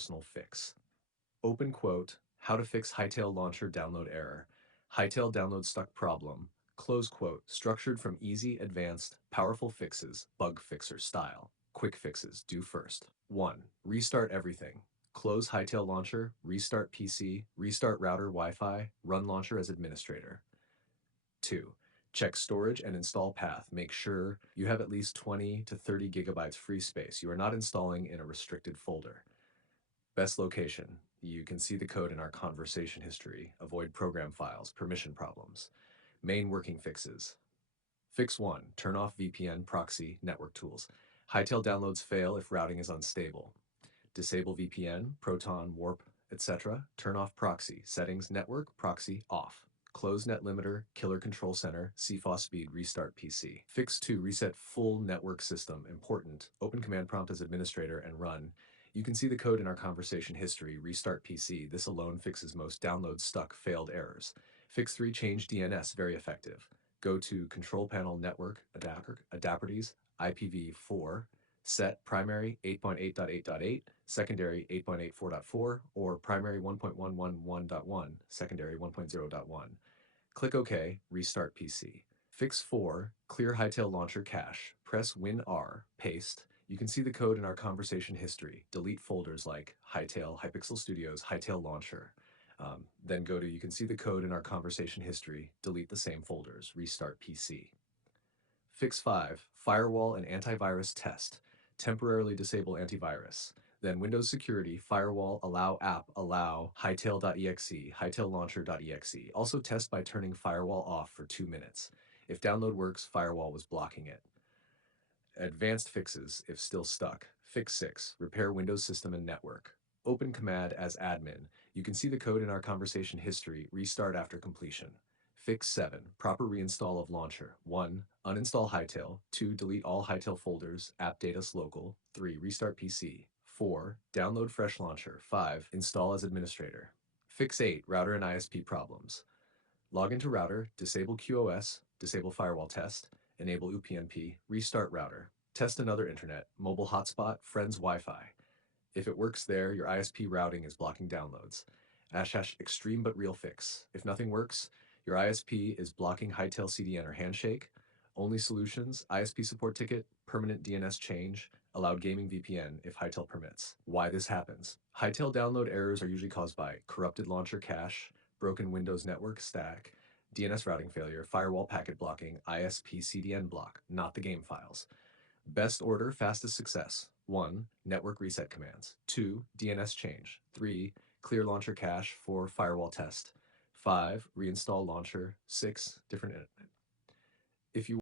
personal fix. Open quote, how to fix Hytale launcher download error. Hytale download stuck problem. Close quote, structured from easy, advanced, powerful fixes, bug fixer style. Quick fixes, do first. 1. Restart everything. Close Hytale launcher, restart PC, restart router Wi-Fi, run launcher as administrator. 2. Check storage and install path. Make sure you have at least 20 to 30 gigabytes free space. You are not installing in a restricted folder. Best location. You can see the code in our conversation history. Avoid program files, permission problems. Main working fixes. Fix 1. Turn off VPN, proxy, network tools. Hytale downloads fail if routing is unstable. Disable VPN, Proton, Warp, etc. Turn off proxy. Settings, network, proxy, off. Close net limiter, killer control center, CFOS speed, restart PC. Fix 2. Reset full network system. Important. Open command prompt as administrator and run. You can see the code in our conversation history, restart PC. This alone fixes most download stuck failed errors. Fix 3. Change DNS, very effective. Go to control panel network, adapters, IPv4, set primary 8.8.8.8, secondary 8.84.4, or primary 1.111.1, secondary 1.0.1. Click OK, restart PC. Fix 4, clear Hytale launcher cache. Press Win-R, paste. You can see the code in our conversation history. Delete folders like Hytale, Hypixel Studios, Hytale launcher. Then go to, you can see the code in our conversation history. Delete the same folders, restart PC. Fix 5, firewall and antivirus test. Temporarily disable antivirus. Then Windows Security, Firewall, Allow App, Allow, Hytale.exe, Hytale Launcher.exe. Also test by turning Firewall off for 2 minutes. If download works, Firewall was blocking it. Advanced fixes, if still stuck. Fix 6, repair Windows system and network. Open command as admin. You can see the code in our conversation history, restart after completion. Fix 7, proper reinstall of launcher. 1, uninstall Hytale. 2, delete all Hytale folders, app data local. 3, restart PC. 4, download fresh launcher. 5, install as administrator. Fix 8, router and ISP problems. Log into router, disable QoS, disable firewall test, enable UPnP, restart router. Test another internet, mobile hotspot, friends Wi-Fi. If it works there, your ISP routing is blocking downloads. # extreme but real fix. If nothing works, your ISP is blocking Hytale CDN or handshake. Only solutions, ISP support ticket, permanent DNS change, allowed gaming VPN if Hytale permits. Why this happens. Hytale download errors are usually caused by corrupted launcher cache, broken Windows network stack, DNS routing failure, firewall packet blocking, ISP CDN block, not the game files. Best order, fastest success. 1. Network reset commands. 2. DNS change. 3. Clear launcher cache for firewall test. 5. Reinstall launcher. 6. Different internet. If you